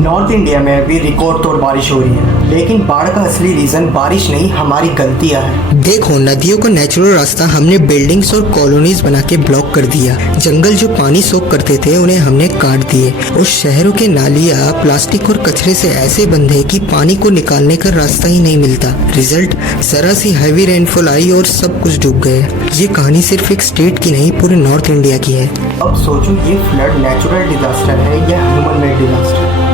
North India में अभी record तोड़ बारिश हो रही है, लेकिन बाढ़ का असली रीजन बारिश नहीं, हमारी गलतियां हैं। देखो, नदियों का नेचुरल रास्ता हमने बिल्डिंग्स और कॉलोनीज बना के ब्लॉक कर दिया। जंगल जो पानी सोख करते थे उन्हें हमने काट दिए और शहरों के नालियां प्लास्टिक और कचरे से ऐसे बंधे कि पानी को निकालने का रास्ता ही नहीं मिलता। रिजल्ट, जरा सी हैवी रेनफॉल आई और सब कुछ डूब गए। ये कहानी सिर्फ एक स्टेट की नहीं, पूरे नॉर्थ इंडिया की है। अब सोचो, ये फ्लड नेचुरल डिजास्टर है या ह्यूमन मेड डिजास्टर।